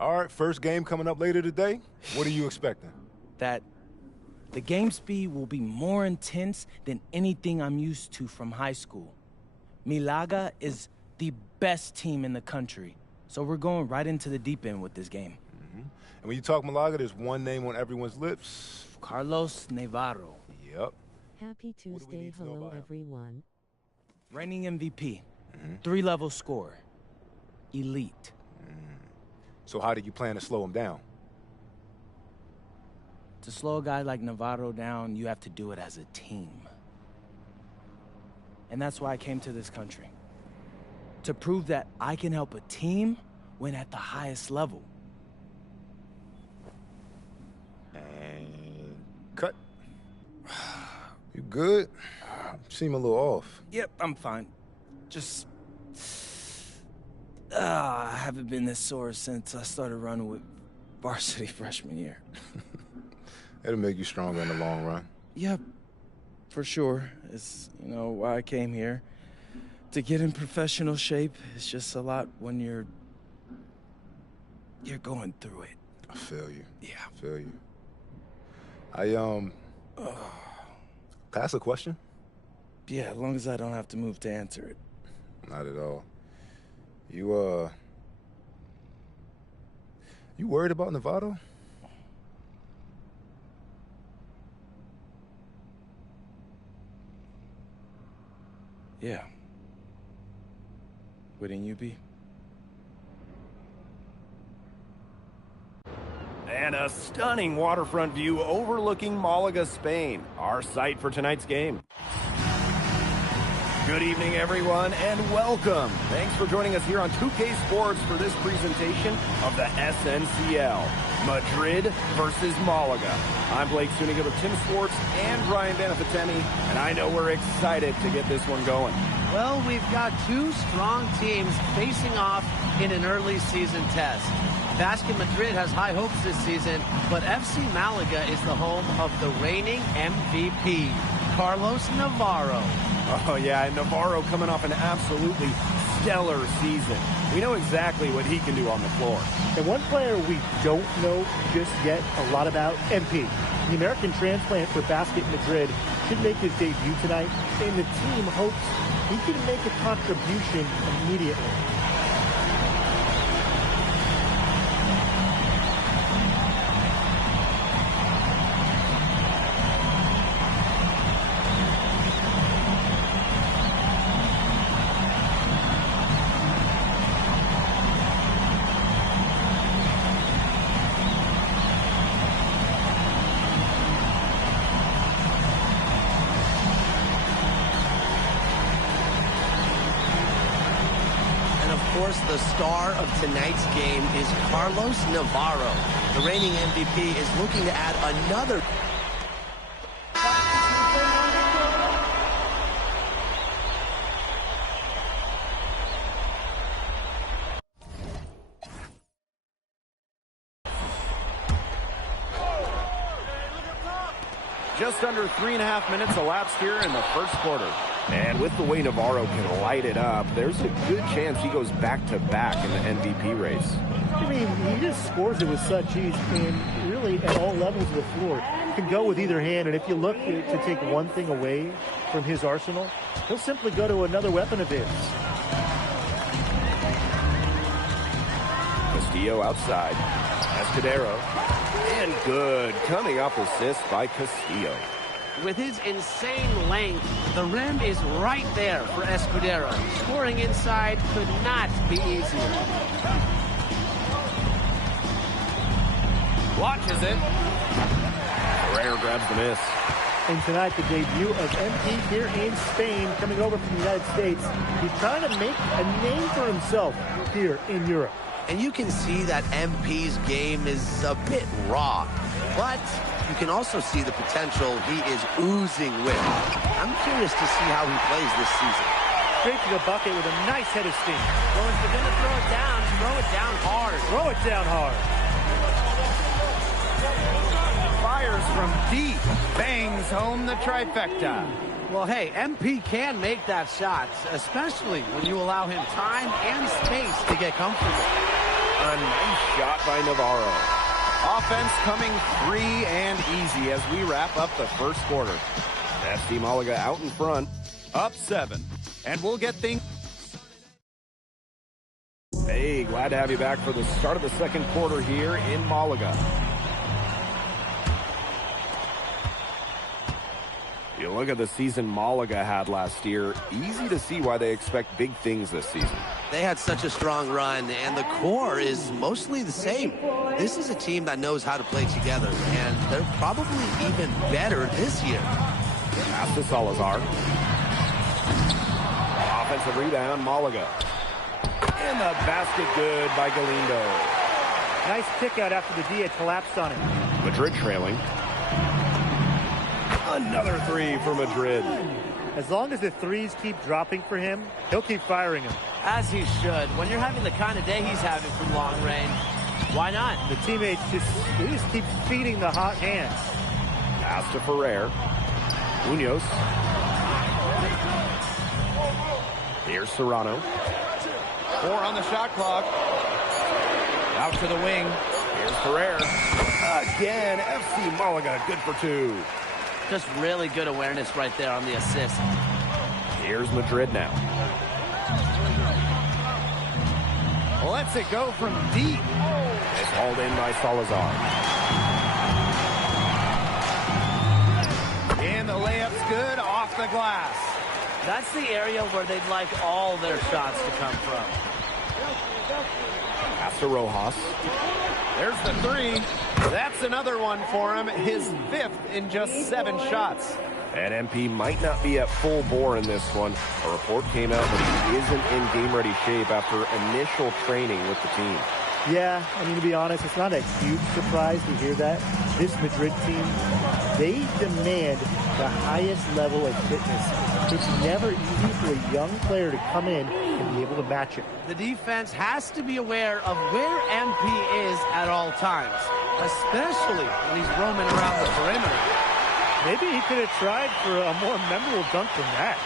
All right, first game coming up later today. What are you expecting? That the game speed will be more intense than anything I'm used to from high school. Malaga is the best team in the country, so we're going right into the deep end with this game. And when you talk Malaga, there's one name on everyone's lips. Carlos Navarro. Yep. Happy Tuesday, hello everyone. Reigning MVP. 3-level scorer. Elite. So how do you plan to slow him down? To slow a guy like Navarro down, you have to do it as a team. And that's why I came to this country. To prove that I can help a team win at the highest level. And cut. You good? You seem a little off. Yep, I'm fine. Just... I haven't been this sore since I started running with varsity freshman year. It'll make you stronger in the long run. Yep, for sure. It's, why I came here. To get in professional shape, it's just a lot when you're going through it. I feel you. Yeah. I feel you. Can I ask a question? Yeah, as long as I don't have to move to answer it. Not at all. You worried about Navarro? Yeah. Wouldn't you be? And a stunning waterfront view overlooking Malaga, Spain, our site for tonight's game. Good evening, everyone, and welcome. Thanks for joining us here on 2K Sports for this presentation of the SNCL, Madrid versus Malaga. I'm Blake Suniga with Tim Swartz and Ryan Banafitemi, and I know we're excited to get this one going. Well, we've got two strong teams facing off in an early season test. Basket Madrid has high hopes this season, but FC Malaga is the home of the reigning MVP, Carlos Navarro. Oh, yeah, and Navarro coming off an absolutely stellar season. We know exactly what he can do on the floor. And one player we don't know just yet a lot about, MP. The American transplant for Basket Madrid should make his debut tonight, and the team hopes he can make a contribution immediately. The star of tonight's game is Carlos Navarro. The reigning MVP is looking to add another. Just under 3.5 minutes elapsed here in the first quarter. And with the way Navarro can light it up, there's a good chance he goes back-to-back in the MVP race. I mean, he just scores it with such ease, and really at all levels of the floor. Can go with either hand, and if you look to take one thing away from his arsenal, he'll simply go to another weapon of his. Castillo outside. Escudero. And good. Coming up assist by Castillo. With his insane length, the rim is right there for Escudero. Scoring inside could not be easier. Watches it. Ferrer grabs the miss. And tonight, the debut of MP here in Spain, coming over from the United States. He's trying to make a name for himself here in Europe. And you can see that MP's game is a bit raw, but you can also see the potential he is oozing with. I'm curious to see how he plays this season. Straight to the bucket with a nice head of steam. Well, if you're going to throw it down hard. Throw it down hard. Fires from deep, bangs home the trifecta. Well, hey, MP can make that shot, especially when you allow him time and space to get comfortable. A nice shot by Navarro. Offense coming free and easy as we wrap up the first quarter. FC Malaga out in front. Up 7. And we'll get things... Hey, glad to have you back for the start of the second quarter here in Malaga. You look at the season Malaga had last year, easy to see why they expect big things this season. They had such a strong run, and the core is mostly the same. This is a team that knows how to play together, and they're probably even better this year. Pass to Salazar. Offensive rebound, Malaga. And the basket good by Galindo. Nice kick out after the D had collapsed on him. Madrid trailing. Another three for Madrid. As long as the threes keep dropping for him, he'll keep firing them. As he should. When you're having the kind of day he's having from long range, why not? The teammates just keep feeding the hot hands. Pass to Ferrer. Munoz. Here's Serrano. 4 on the shot clock. Out to the wing. Here's Ferrer. Again, FC Malaga good for 2. Just really good awareness right there on the assist. Here's Madrid now. Lets it go from deep. It's hauled in by Salazar. And the layup's good off the glass. That's the area where they'd like all their shots to come from. Pass to Rojas. There's the 3. That's another one for him. His 5th in just 7 shots. And MP might not be at full bore in this one. A report came out that he isn't in game-ready shape after initial training with the team. Yeah, I mean, to be honest, it's not a huge surprise to hear that. This Madrid team, they demand the highest level of fitness. It's never easy for a young player to come in and be able to match it. The defense has to be aware of where MP is at all times, especially when he's roaming around the perimeter. Maybe he could have tried for a more memorable dunk than that.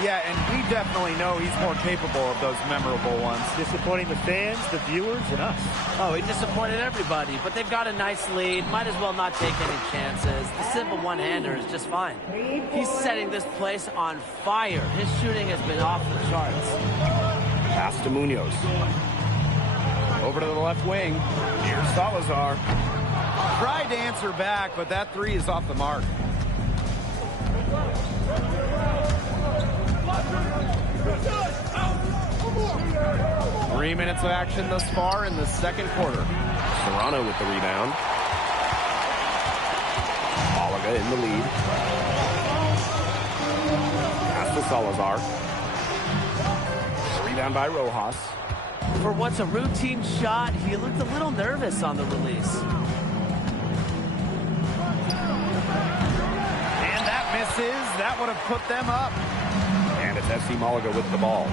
Yeah, and we definitely know he's more capable of those memorable ones. Disappointing the fans, the viewers, and us. Oh, he disappointed everybody, but they've got a nice lead. Might as well not take any chances. The simple one-hander is just fine. He's setting this place on fire. His shooting has been off the charts. Pass to Munoz. Over to the left wing. Here's Salazar. Tried to answer back, but that 3 is off the mark. 3 minutes of action thus far in the second quarter. Serrano with the rebound. Malaga in the lead. Pass to Salazar. Rebound by Rojas. For what's a routine shot, he looked a little nervous on the release. And that misses. That would have put them up. And it's FC Malaga with the ball.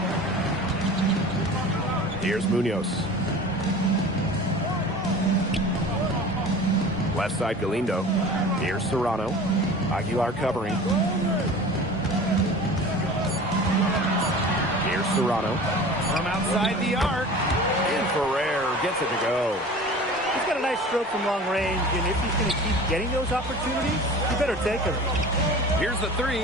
Here's Munoz. Left side Galindo. Here's Serrano. Aguilar covering. Here's Serrano. From outside the arc. And Ferrer gets it to go. He's got a nice stroke from long range, and if he's going to keep getting those opportunities, you better take them. Here's the 3.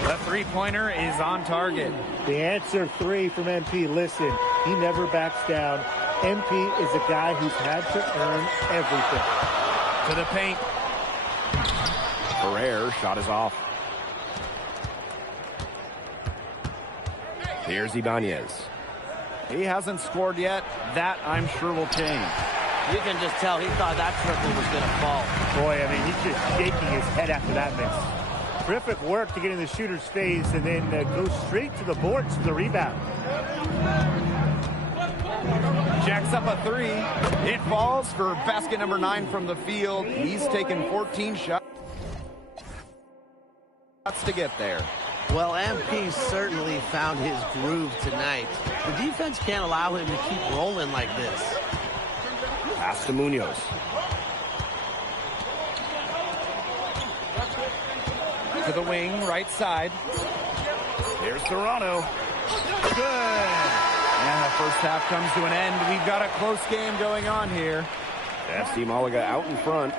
The 3-pointer is on target. The answer 3 from MP. Listen, he never backs down. MP is a guy who's had to earn everything. To the paint. Ferrer shot is off. Here's Ibanez. He hasn't scored yet. That, I'm sure, will change. You can just tell he thought that triple was going to fall. Boy, I mean, he's just shaking his head after that miss. Terrific work to get in the shooter's face and then go straight to the boards for the rebound. Jacks up a 3. It falls for basket number 9 from the field. He's taken 14 shots to get there. Well, MP certainly found his groove tonight. The defense can't allow him to keep rolling like this. Pass to Munoz. To the wing, right side. Here's Serrano. Good. And the first half comes to an end. We've got a close game going on here. FC Malaga out in front,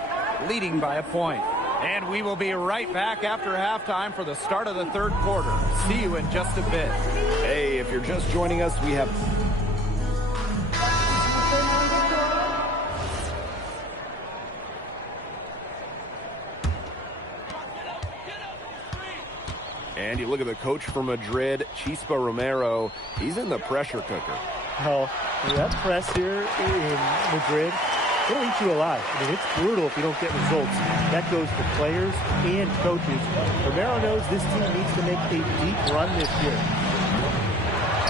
leading by a point. And we will be right back after halftime for the start of the third quarter. See you in just a bit. Hey, if you're just joining us, we have... And you look at the coach from Madrid, Chispa Romero. He's in the pressure cooker. Oh, that press here in Madrid, it'll eat you alive. I mean, it's brutal if you don't get results. That goes to players and coaches. Romero knows this team needs to make a deep run this year.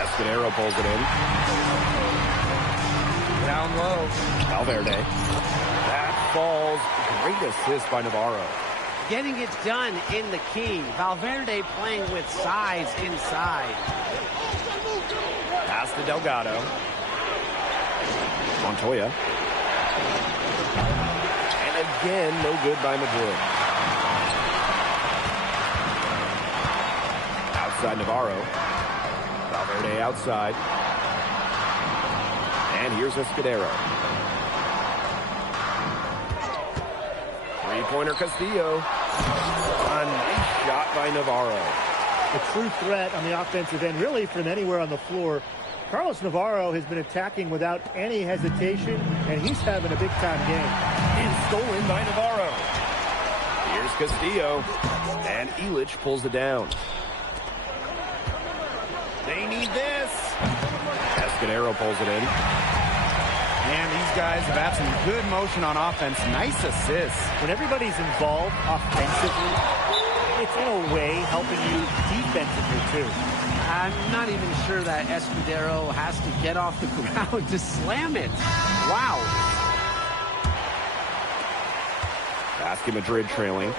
Escudero pulls it in. Down low. Valverde. That falls. Great assist by Navarro. Getting it done in the key. Valverde playing with size inside. Pass to Delgado. Montoya. And again, no good by Madrid. Outside Navarro. Valverde outside. And here's Escudero. Three-pointer Castillo. A nice shot by Navarro. A true threat on the offensive end, really from anywhere on the floor. Carlos Navarro has been attacking without any hesitation, and he's having a big-time game. And stolen by Navarro. Here's Castillo. And Illich pulls it down. They need this. Escudero pulls it in. And these guys have had some good motion on offense. Nice assists. When everybody's involved offensively, it's in a way helping you defensively too. I'm not even sure that Escudero has to get off the ground to slam it. Wow. Basket Madrid trailing.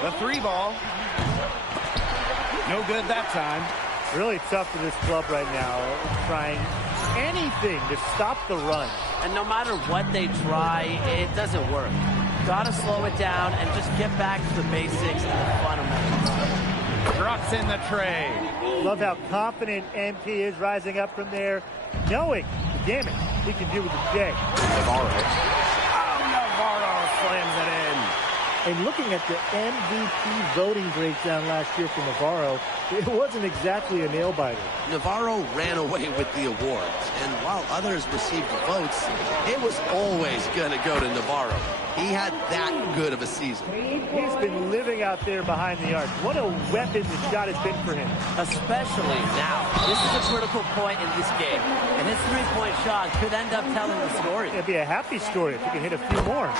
The three ball. No good that time. Really tough for this club right now, trying anything to stop the run. And no matter what they try, it doesn't work. Gotta slow it down and just get back to the basics and the fundamentals. Drops in the tray. Love how confident MP is rising up from there, knowing the damage he can do with the J. Navarro. Oh, Navarro slams it in. And looking at the MVP voting breakdown last year for Navarro, it wasn't exactly a nail-biter. Navarro ran away with the awards, and while others received the votes, it was always going to go to Navarro. He had that good of a season. He's been living out there behind the arc. What a weapon the shot has been for him. Especially now. This is a critical point in this game. And his three-point shot could end up telling the story. It'd be a happy story if he can hit a few more.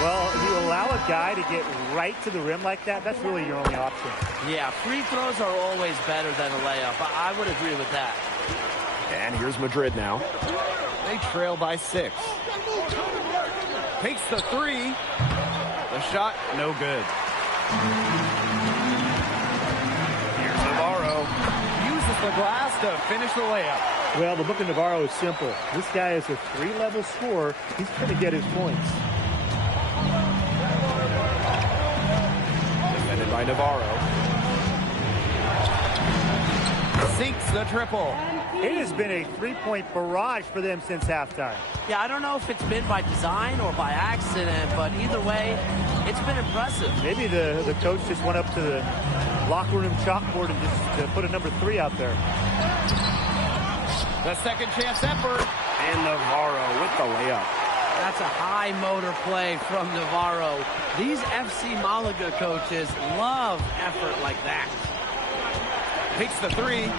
Well, you allow a guy to get right to the rim like that, that's really your only option. Yeah, free throws are always better than a layup. I would agree with that. And here's Madrid now. They trail by 6. Takes the three. The shot, no good. Here's Navarro. Uses the glass to finish the layup. Well, the book of Navarro is simple. This guy is a 3-level scorer. He's going to get his points. Defended by Navarro. Sinks the triple. It has been a three-point barrage for them since halftime. Yeah, I don't know if it's been by design or by accident, but either way, it's been impressive. Maybe the coach just went up to the locker room chalkboard and just put a number 3 out there. The second chance effort. And Navarro with the layup. That's a high motor play from Navarro. These FC Malaga coaches love effort like that. Takes the three.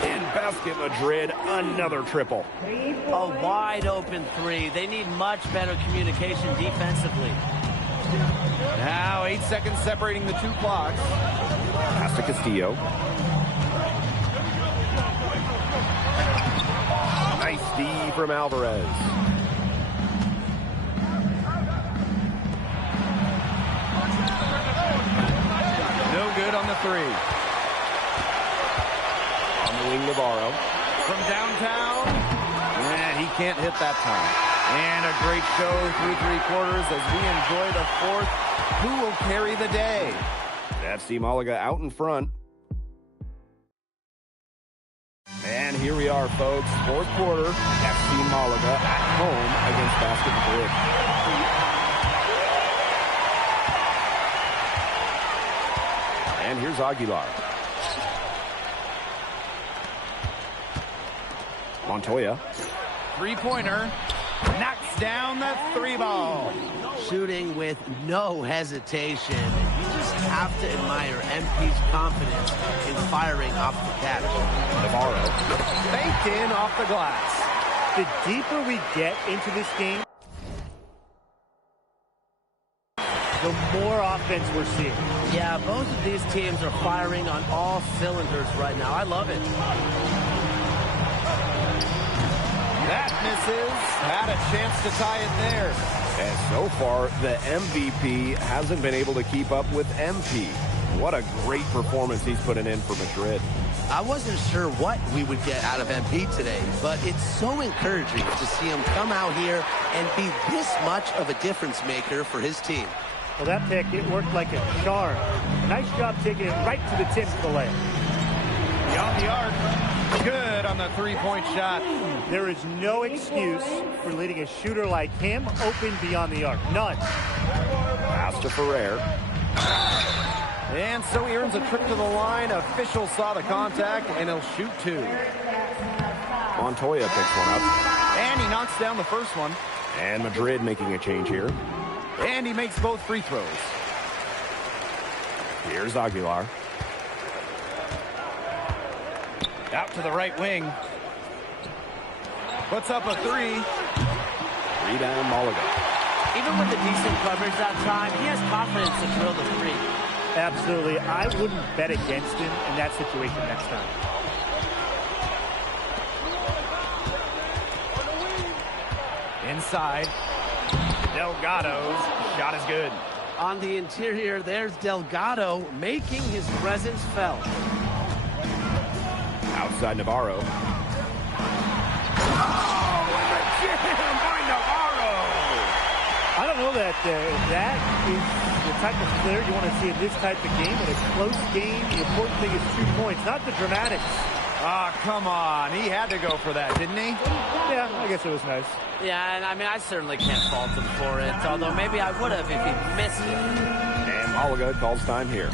And Basket Madrid, another triple. A wide open three. They need much better communication defensively. Now 8 seconds separating the two clocks. Pass to Castillo. Nice D from Alvarez. No good on the three. Wing Navarro from downtown, and he can't hit that time. And a great show through 3 quarters as we enjoy the fourth. Who will carry the day? FC Malaga out in front. here we are, folks. Fourth quarter, FC Malaga at home against Basket Madrid. And here's Aguilar. Montoya. Three-pointer. Knocks down the three ball. Shooting with no hesitation. You just have to admire MP's confidence in firing off the catch. Navarro. Banked in off the glass. The deeper we get into this game, the more offense we're seeing. Yeah, both of these teams are firing on all cylinders right now. I love it. That misses. Had a chance to tie it there. And so far, the MVP hasn't been able to keep up with MP. What a great performance he's putting in for Madrid. I wasn't sure what we would get out of MP today, but it's so encouraging to see him come out here and be this much of a difference maker for his team. Well, that pick, it worked like a charm. Nice job taking it right to the tip for the layup. Beyond the arc. Good on the three-point shot. There is no excuse for leading a shooter like him open beyond the arc. None. Pass to Ferrer. And so he earns a trip to the line. Officials saw the contact, and he'll shoot two. Montoya picks one up. And he knocks down the first one. And Madrid making a change here. And he makes both free throws. Here's Aguilar. Out to the right wing. Puts up a three. Rebound Malaga. Even with the decent coverage that time, he has confidence to drill the three. Absolutely. I wouldn't bet against him in that situation next time. Inside. Delgado's shot is good. On the interior, there's Delgado making his presence felt. Outside Navarro. Oh, and a jam by Navarro. I don't know that that is the type of player you want to see in this type of game. In a close game, the important thing is 2 points, not the dramatics. Ah, come on. He had to go for that, didn't he? Yeah, I guess it was nice. Yeah, and I mean, I certainly can't fault him for it, although maybe I would have if he missed it. And Malaga calls time here.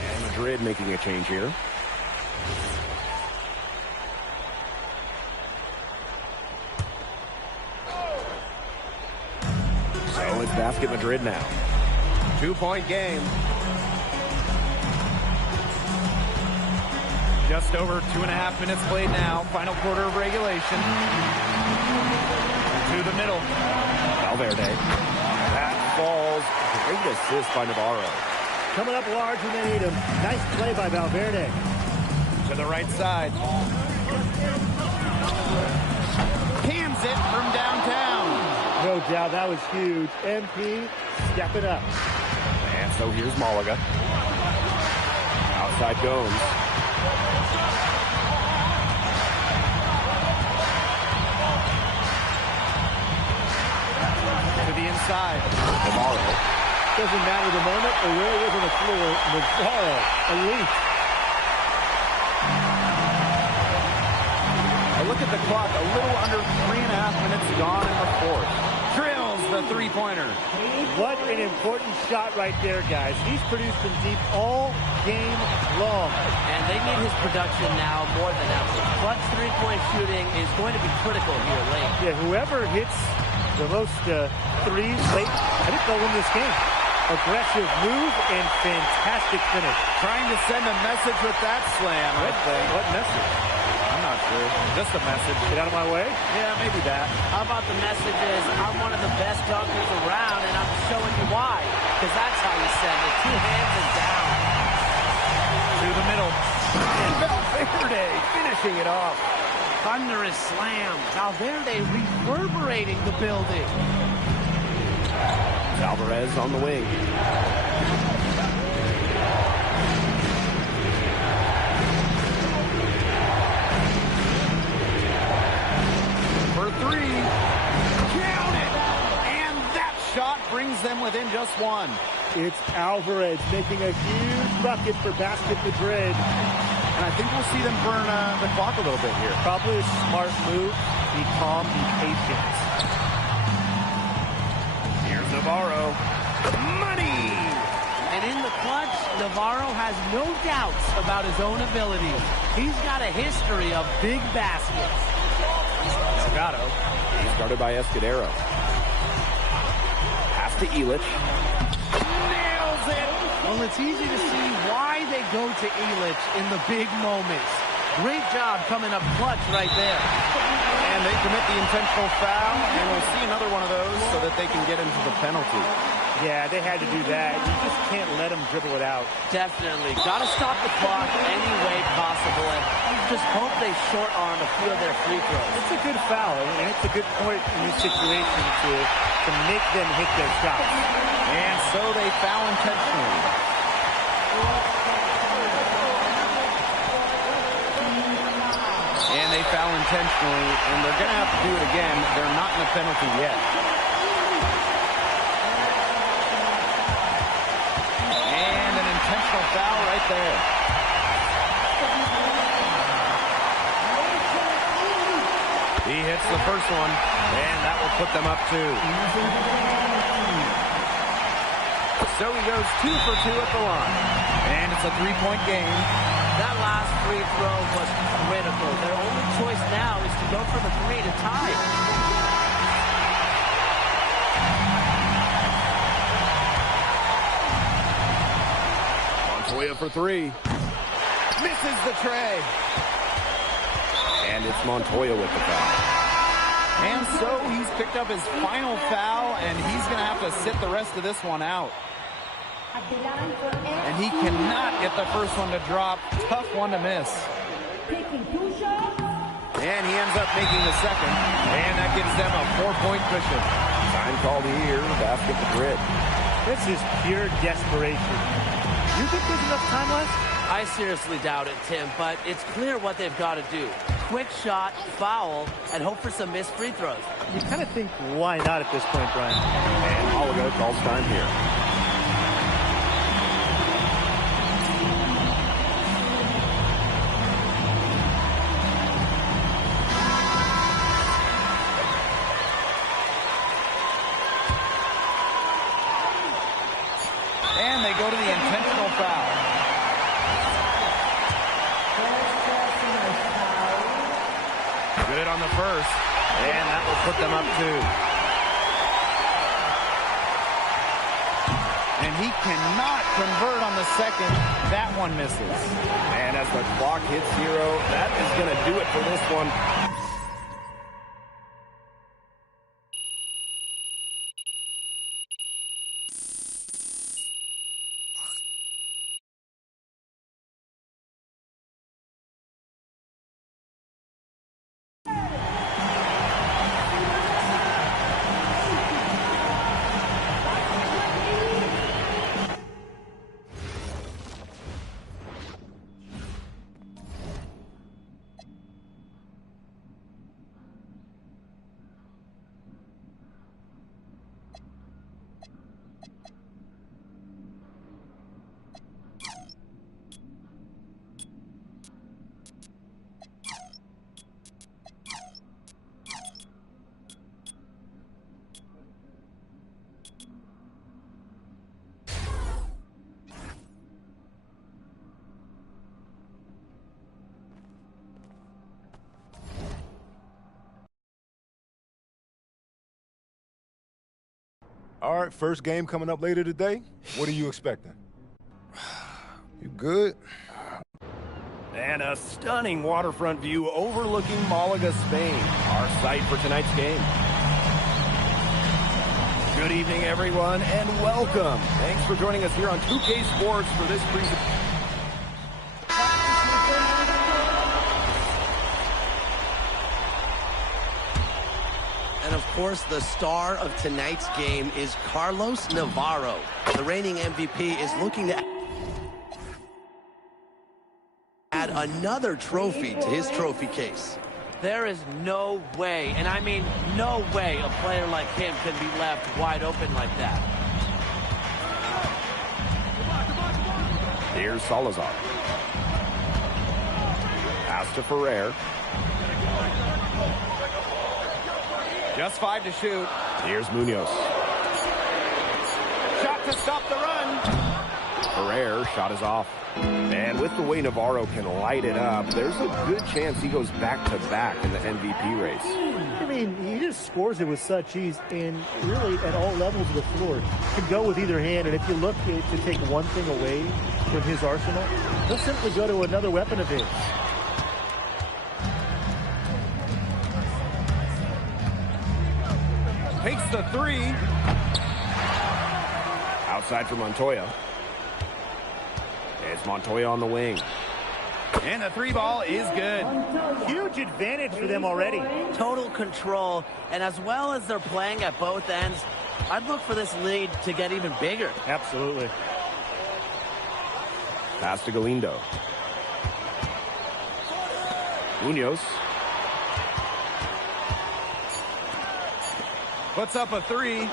And Madrid making a change here. So it's Basket Madrid now. 2-point game. Just over 2.5 minutes played now. Final quarter of regulation. To the middle. Valverde. That falls. Great assist by Navarro. Coming up large when they need him. Nice play by Valverde. To the right side. Cans it from downtown. No doubt, that was huge. MP, step it up. And so here's Malaga. Outside Gomes. To the inside. Navarro. Doesn't matter the moment or where he is on the floor. Navarro, elite. A look at the clock. A little under 3.5 minutes gone in the fourth. Drills the three-pointer. What an important shot right there, guys. He's produced from deep all game long. And they need his production now more than ever. Clutch three-point shooting is going to be critical here late. Yeah, whoever hits the most threes late, I think they'll win this game. Aggressive move and fantastic finish. Trying to send a message with that slam, I think. What message? I'm not sure. Just a message. Get out of my way? Yeah, maybe that. How about the message is, I'm one of the best dunkers around, and I'm showing you why. Because that's how you send it. 2 hands and down. To the middle. And Valverde finishing it off. Thunderous slam. Valverde reverberating the building. Alvarez on the wing. For three. Count it! And that shot brings them within just one. It's Alvarez making a huge bucket for Basket Madrid. And I think we'll see them burn the clock a little bit here. Probably a smart move. Be calm, be patient. Here's Navarro. Money! And in the clutch, Navarro has no doubts about his own ability. He's got a history of big baskets. Zagato. He's guarded by Escudero. Pass to Illich. Nails it! Well, it's easy to see why they go to Illich in the big moments. Great job coming up clutch right there. And they commit the intentional foul, and we'll see another one of those so that they can get into the penalty. Yeah, they had to do that. You just can't let them dribble it out. Definitely. Got to stop the clock any way possible and just hope they short arm a few of their free throws. It's a good foul, and it's a good point in this situation to make them hit their shots. And so they foul intentionally. And they foul intentionally, and they're going to have to do it again. They're not in a penalty yet. And an intentional foul right there. He hits the first one, and that will put them up 2. So he goes 2 for 2 at the line. And it's a 3-point game. That last free throw was critical. Their only choice now is to go for the 3 to tie. Montoya for 3. Misses the tray. And it's Montoya with the foul. And so he's picked up his final foul, and he's going to have to sit the rest of this one out. And he cannot get the first one to drop. Tough one to miss. And he ends up making the second. And that gives them a 4-point cushion. Time called here, Basket Madrid. This is pure desperation. You think there's enough time left? I seriously doubt it, Tim, but it's clear what they've got to do. Quick shot, foul, and hope for some missed free throws. You kind of think, why not at this point, Brian? And Malaga calls time here. And they go to the intentional foul. Good on the first, and that will put them up 2. And he cannot convert on the second. That one misses. And as the clock hits 0, that is going to do it for this one. All right, first game coming up later today. What are you expecting? You good? And a stunning waterfront view overlooking Malaga, Spain, our site for tonight's game. Good evening, everyone, and welcome. Thanks for joining us here on 2K Sports for this presentation. And of course, the star of tonight's game is Carlos Navarro. The reigning MVP is looking to add another trophy to his trophy case. There is no way, and I mean no way, a player like him can be left wide open like that. Here's Salazar. Pass to Ferrer. Just 5 to shoot. Here's Munoz. Shot to stop the run. Ferrer, shot is off. And with the way Navarro can light it up, there's a good chance he goes back-to-back in the MVP race. I mean, he just scores it with such ease, and really at all levels of the floor. Can go with either hand, and if you look to take one thing away from his arsenal, he'll simply go to another weapon of his. Takes the three. Outside for Montoya. It's Montoya on the wing. And the three ball is good. Huge advantage for them already. Total control, and as well as they're playing at both ends, I'd look for this lead to get even bigger. Absolutely. Pass to Galindo. Munoz. Puts up a three.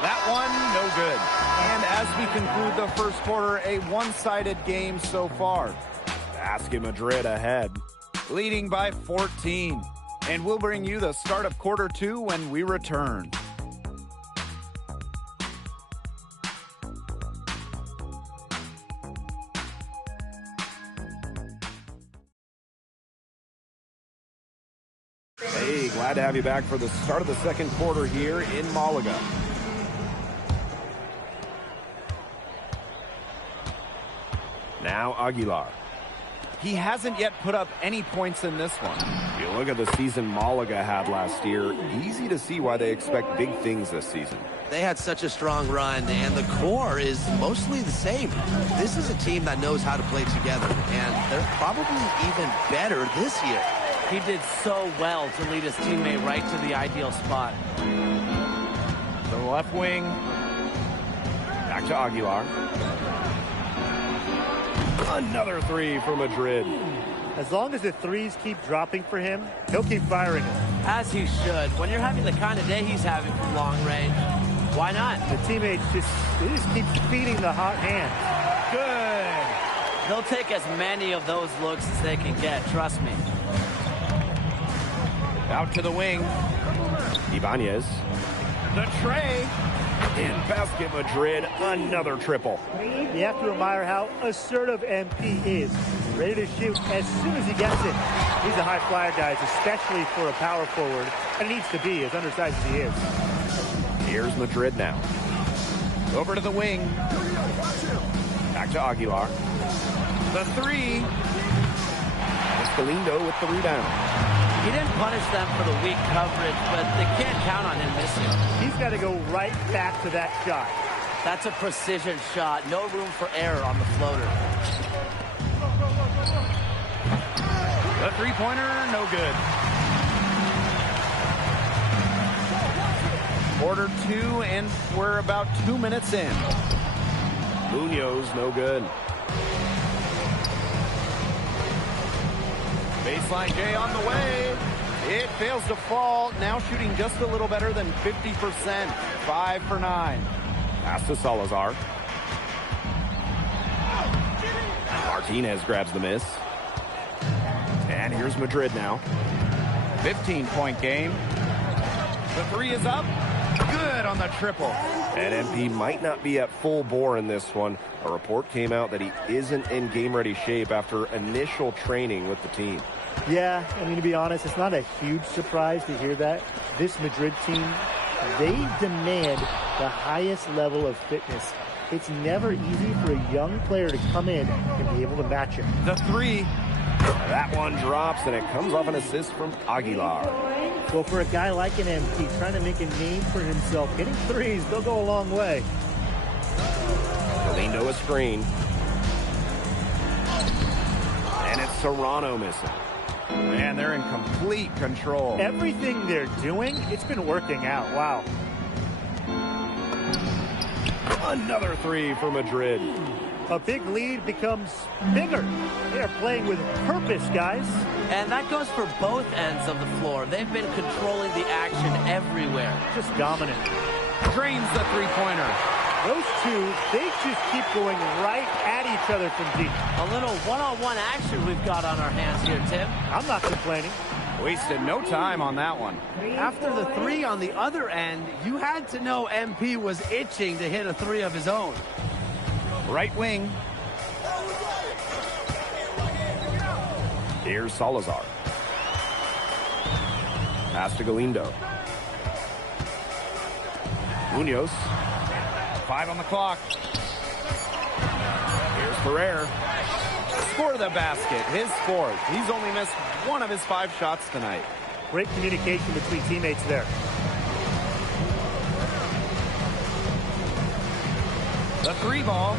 That one, no good. And as we conclude the first quarter, a one-sided game so far. Basket Madrid ahead. Leading by 14. And we'll bring you the start of quarter 2 when we return. Hey, glad to have you back for the start of the second quarter here in Malaga. Now Aguilar. He hasn't yet put up any points in this one. You look at the season Malaga had last year, easy to see why they expect big things this season. They had such a strong run, and the core is mostly the same. This is a team that knows how to play together, and they're probably even better this year. He did so well to lead his teammate right to the ideal spot. The left wing. Back to Aguilar. Another three for Madrid. As long as the threes keep dropping for him, he'll keep firing them. As he should. When you're having the kind of day he's having from long range, why not? The teammates just keep feeding the hot hands. Good. They'll take as many of those looks as they can get, trust me. Out to the wing. Ibanez. The tray. In basket Madrid, another triple. You have to admire how assertive MP is. Ready to shoot as soon as he gets it. He's a high flyer, guys, especially for a power forward. And he needs to be, as undersized as he is. Here's Madrid now. Over to the wing. Back to Aguilar. The three. It's Galindo with the rebound. He didn't punish them for the weak coverage, but they can't count on him missing. He's got to go right back to that shot. That's a precision shot. No room for error on the floater. The three-pointer, no good. Quarter 2, and we're about 2 minutes in. Munoz, no good. Baseline J on the way. It fails to fall. Now shooting just a little better than 50%. 5 for 9. Pass to Salazar. Martinez grabs the miss. And here's Madrid now. 15-point game. The three is up. Good on the triple. And MP might not be at full bore in this one. A report came out that he isn't in game-ready shape after initial training with the team. Yeah, I mean, to be honest, it's not a huge surprise to hear that. This Madrid team, they demand the highest level of fitness. It's never easy for a young player to come in and be able to match it. The three. That one drops, and it comes off an assist from Aguilar. Well, for a guy like an MP trying to make a name for himself, hitting threes, they'll go a long way. Galindo a screen. And it's Serrano missing. Man, they're in complete control. Everything they're doing, it's been working out. Wow. Another three for Madrid. A big lead becomes bigger. They are playing with purpose, guys. And that goes for both ends of the floor. They've been controlling the action everywhere. Just dominant. Drains the three-pointer. Those two, they just keep going right at each other from deep. A little one-on-one action we've got on our hands here, Tim. I'm not complaining. Wasted no time on that one. After the three on the other end, you had to know MP was itching to hit a three of his own. Right wing. Here's Salazar. Pass to Galindo. Munoz. 5 on the clock. Here's Ferrer. Score the basket. His fourth. He's only missed one of his 5 shots tonight. Great communication between teammates there. The 3 ball.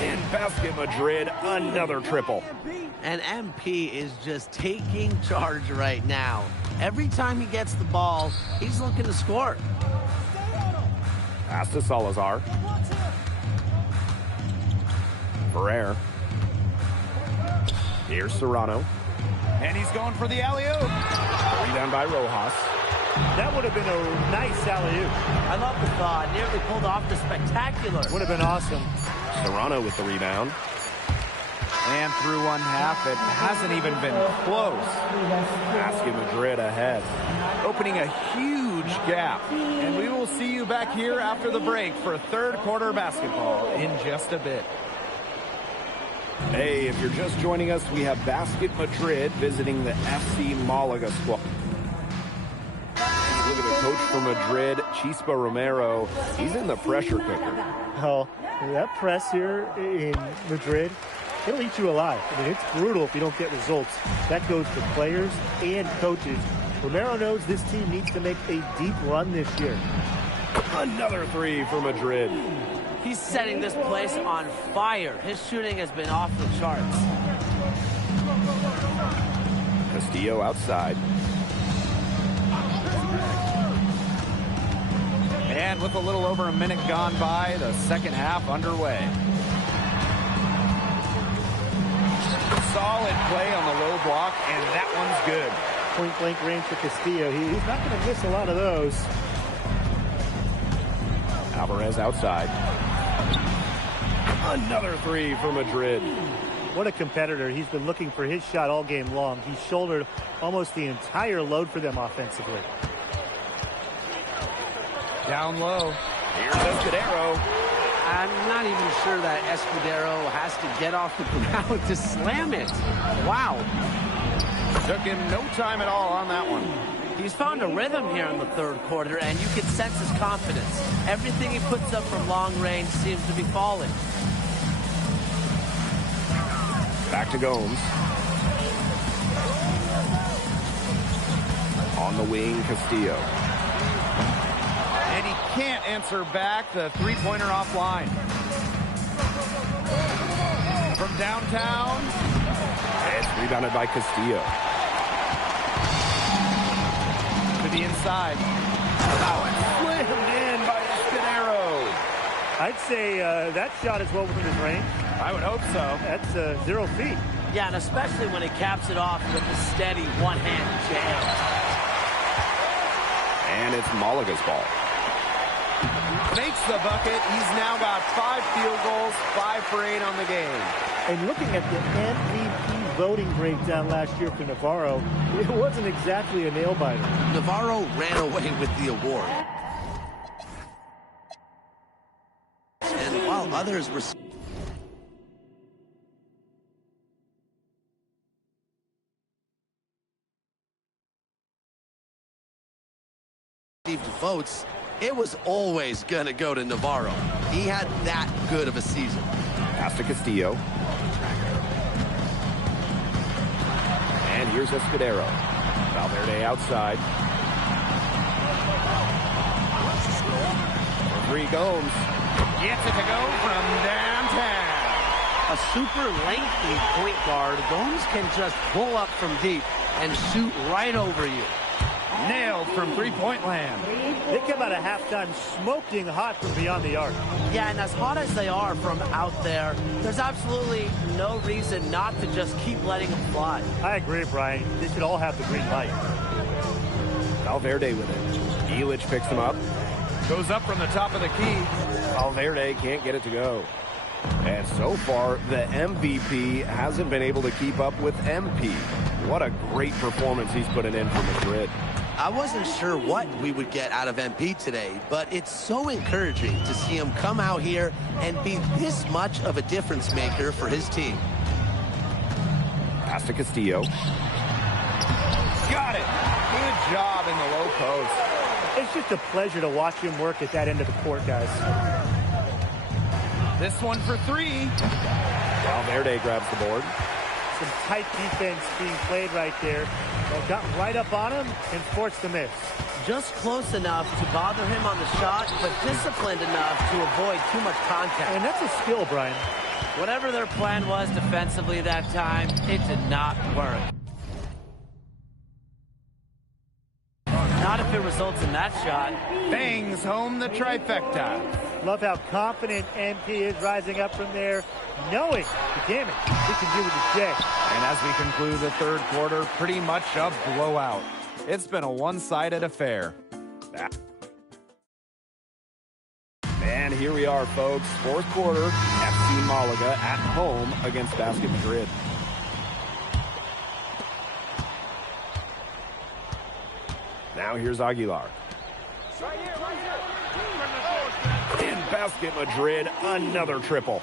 And Basket Madrid, another triple. And MP is just taking charge right now. Every time he gets the ball, he's looking to score. Pass to Salazar. Ferrer. Here's Serrano. And he's going for the alley-oop. Rebound by Rojas. That would have been a nice alley-oop. I love the thought. Nearly pulled off the spectacular. Would have been awesome. Serrano with the rebound. And through one half, it hasn't even been close. Basket Madrid ahead, opening a huge gap. And we will see you back here after the break for third quarter basketball in just a bit. Hey, if you're just joining us, we have Basket Madrid visiting the FC Malaga squad. Look at the coach for Madrid, Chispa Romero. He's in the pressure cooker. Oh, that press here in Madrid, it'll eat you alive. I mean, it's brutal if you don't get results. That goes to players and coaches. Romero knows this team needs to make a deep run this year. Another 3 for Madrid. He's setting this place on fire. His shooting has been off the charts. Castillo outside. And with a little over a minute gone by, the second half underway. Solid play on the low block, and that one's good. Point-blank range for Castillo. He's not going to miss a lot of those. Alvarez outside. Another 3 for Madrid. What a competitor. He's been looking for his shot all game long. He shouldered almost the entire load for them offensively. Down low. Here's Escudero. I'm not even sure that Escudero has to get off the ground to slam it. Wow. Took him no time at all on that one. He's found a rhythm here in the third quarter, and you can sense his confidence. Everything he puts up from long range seems to be falling. Back to Gomes. On the wing, Castillo. And he can't answer back the three-pointer offline. From downtown. It's rebounded by Castillo. To the inside. Oh, and slammed in by Escudero. I'd say that shot is well within his range. I would hope so. That's 0 feet. Yeah, and especially when he caps it off with a steady one-hand jam. And it's Malaga's ball. Makes the bucket. He's now got 5 field goals, 5 for 8 on the game. And looking at the MVP voting breakdown last year for Navarro, it wasn't exactly a nail-biter. Navarro ran away with the award. And while others were votes, it was always going to go to Navarro. He had that good of a season. Pass to Castillo. And here's Escudero. Valverde outside. For 3 Gomes. Gets it to go from downtown. A super lengthy point guard. Gomes can just pull up from deep and shoot right over you. Nailed from three-point land. They come out of halftime smoking hot from beyond the arc. Yeah, and as hot as they are from out there, there's absolutely no reason not to just keep letting them fly. I agree, Brian. They should all have the green light. Valverde with it. Illich picks him up. Goes up from the top of the key. Valverde can't get it to go. And so far, the MVP hasn't been able to keep up with MP. What a great performance he's putting in for Madrid. I wasn't sure what we would get out of MP today, but it's so encouraging to see him come out here and be this much of a difference maker for his team. Pass to Castillo. Got it. Good job in the low post. It's just a pleasure to watch him work at that end of the court, guys. This one for three. Valverde grabs the board. Some tight defense being played right there. They got right up on him and forced the miss. Just close enough to bother him on the shot, but disciplined enough to avoid too much contact. And that's a skill, Brian. Whatever their plan was defensively that time, it did not work. Not if it results in that shot. Bangs home the trifecta. Love how confident MP is rising up from there, knowing the damage he can do with his J. And as we conclude the third quarter, pretty much a blowout. It's been a one-sided affair. And here we are, folks. Fourth quarter, FC Malaga at home against Basket Madrid. Now here's Aguilar. In Basket Madrid, another triple.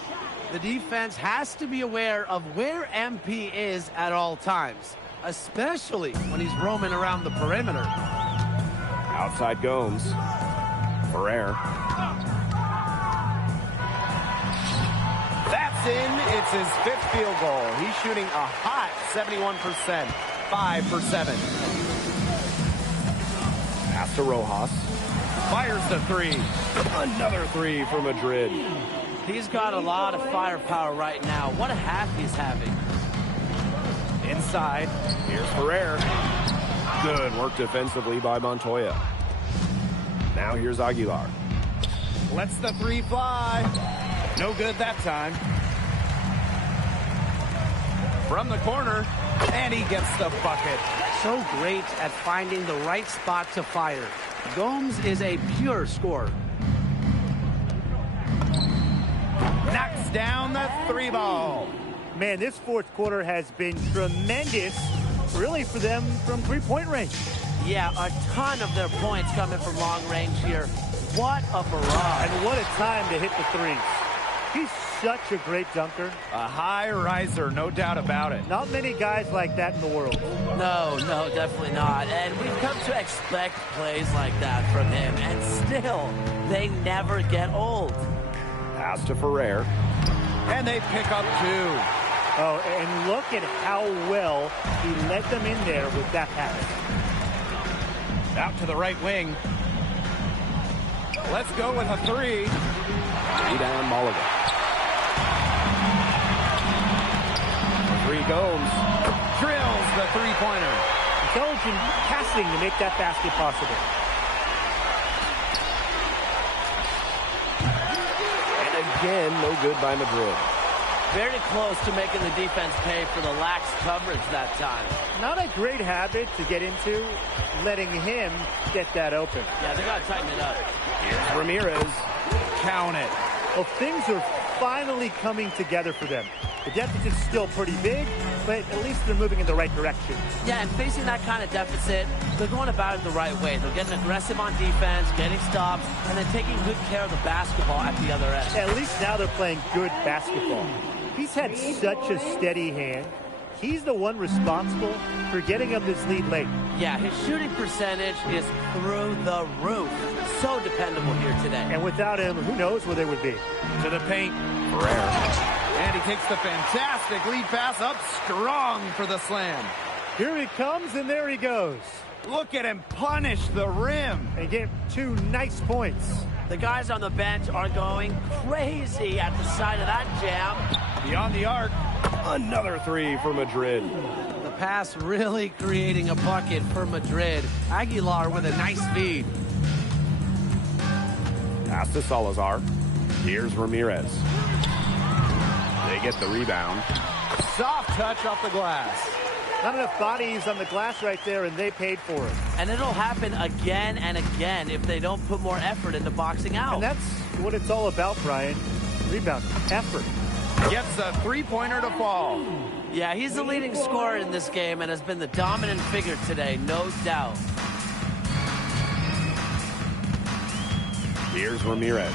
The defense has to be aware of where MP is at all times, especially when he's roaming around the perimeter. Outside Gomes. Ferrer. That's in. It's his fifth field goal. He's shooting a hot 71%. 5 for 7. Pass to Rojas. Fires the three. Another three for Madrid. He's got a lot of firepower right now. What a half he's having. Inside. Here's Ferrer. Good work defensively by Montoya. Now here's Aguilar. Lets the three fly. No good that time. From the corner, and he gets the bucket. So great at finding the right spot to fire. Gomes is a pure scorer. Knocks down the three ball. Man, this fourth quarter has been tremendous, really, for them from three-point range. Yeah, a ton of their points coming from long range here. What a barrage. And what a time to hit the threes. He's such a great dunker. A high riser, no doubt about it. Not many guys like that in the world. No, definitely not. And we've come to expect plays like that from him. And still, they never get old. Pass to Ferrer. And they pick up two. Oh, and look at how well he let them in there with that pass. Out to the right wing. Let's go with a three. Rebound Malaga. Three Gomes. Drills the three-pointer. Intelligent passing to make that basket possible. And again, no good by Madrid. Very close to making the defense pay for the lax coverage that time. Not a great habit to get into, letting him get that open. Yeah, they got to tighten it up. Here's Ramirez. Count it. Well, things are finally coming together for them. The deficit's still pretty big, but at least they're moving in the right direction. Yeah, and facing that kind of deficit, they're going about it the right way. They're getting aggressive on defense, getting stops, and then taking good care of the basketball at the other end. At least now they're playing good basketball. He's had such a steady hand. He's the one responsible for getting up this lead late. Yeah, his shooting percentage is through the roof. So dependable here today. And without him, who knows where they would be. To the paint. Ferrer. And he takes the fantastic lead pass up strong for the slam. Here he comes, and there he goes. Look at him punish the rim. And get 2 nice points. The guys on the bench are going crazy at the sight of that jam. Beyond the arc. Another three for Madrid. The pass really creating a bucket for Madrid. Aguilar with a nice feed. Pass to Salazar. Here's Ramirez. They get the rebound. Soft touch off the glass. Not enough bodies on the glass right there, and they paid for it. And it'll happen again and again if they don't put more effort into boxing out. And that's what it's all about, Brian. Rebound, effort. Gets a three-pointer to fall. Yeah, he's the leading scorer in this game and has been the dominant figure today, no doubt. Here's Ramirez.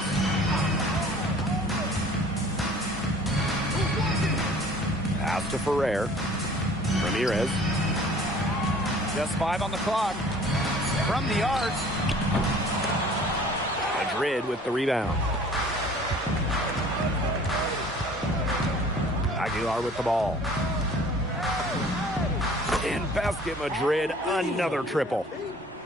Pass to Ferrer. Ramirez. Just 5 on the clock. From the arc. Madrid with the rebound. Aguilar with the ball. In basket, Madrid, another triple.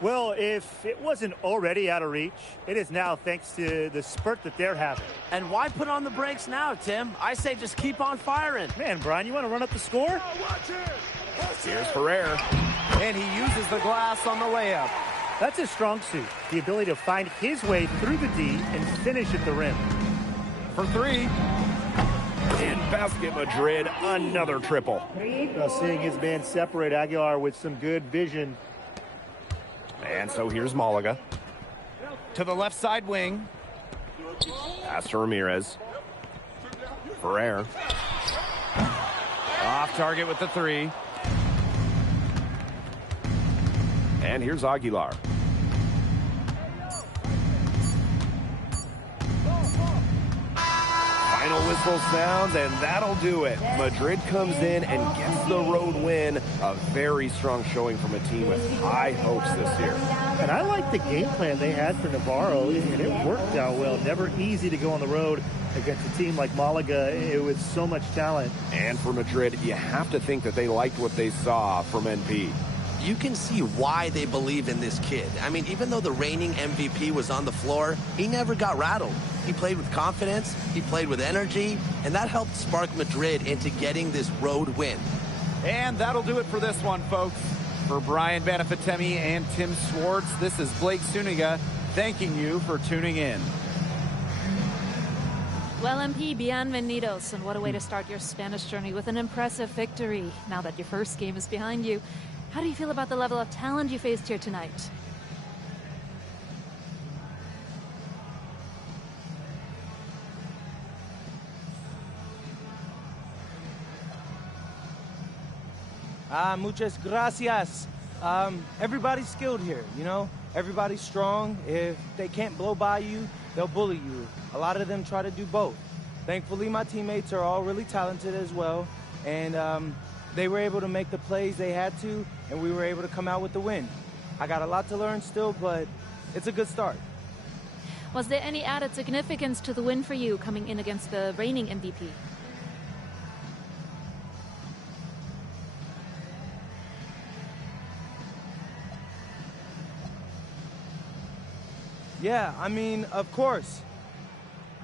Well, if it wasn't already out of reach, it is now thanks to the spurt that they're having. And why put on the brakes now, Tim? I say just keep on firing. Man, Brian, you want to run up the score? Here's Ferrer. And he uses the glass on the layup. That's his strong suit, the ability to find his way through the D and finish at the rim. For 3. In basket, Madrid, another triple. Now seeing his man separate, Aguilar with some good vision. And so here's Malaga. To the left side wing. Pass to Ramirez. Ferrer. Off target with the 3. And here's Aguilar. Final whistle sounds, and that'll do it. Madrid comes in and gets the road win. A very strong showing from a team with high hopes this year. And I like the game plan they had for Navarro, and it worked out well. Never easy to go on the road against a team like Malaga with so much talent. And for Madrid, you have to think that they liked what they saw from NP. You can see why they believe in this kid. I mean, even though the reigning MVP was on the floor, he never got rattled. He played with confidence, he played with energy, and that helped spark Madrid into getting this road win. And that'll do it for this one, folks. For Brian Banafitemi and Tim Swartz, this is Blake Suniga thanking you for tuning in. Well, MP, bienvenidos, and what a way to start your Spanish journey with an impressive victory. Now that your first game is behind you, how do you feel about the level of talent you faced here tonight? Muchas gracias. Everybody's skilled here, you know? Everybody's strong. If they can't blow by you, they'll bully you. A lot of them try to do both. Thankfully, my teammates are all really talented as well, and they were able to make the plays they had to, and we were able to come out with the win. I got a lot to learn still, but it's a good start. Was there any added significance to the win for you coming in against the reigning MVP? Yeah, I mean, of course.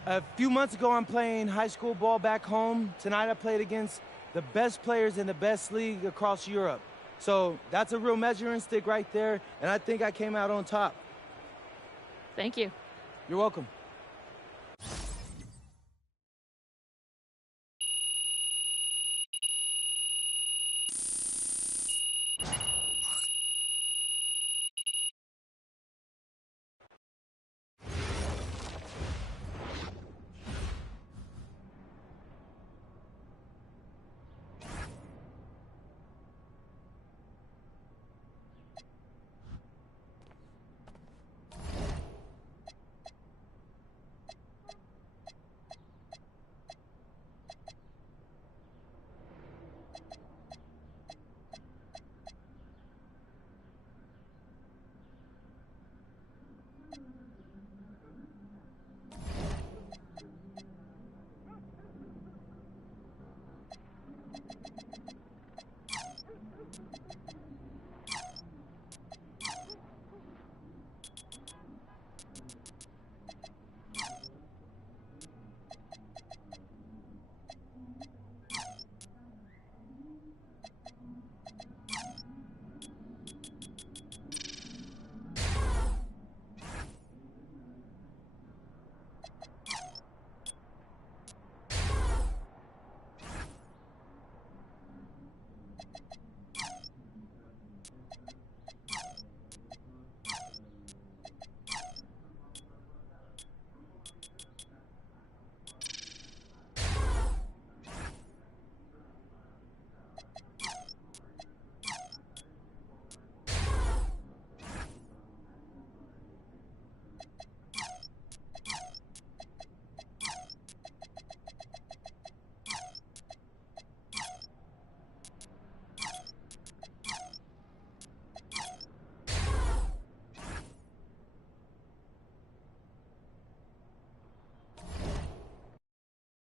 A few months ago, I'm playing high school ball back home. Tonight, I played against the best players in the best league across Europe. So that's a real measuring stick right there, and I think I came out on top. Thank you. You're welcome.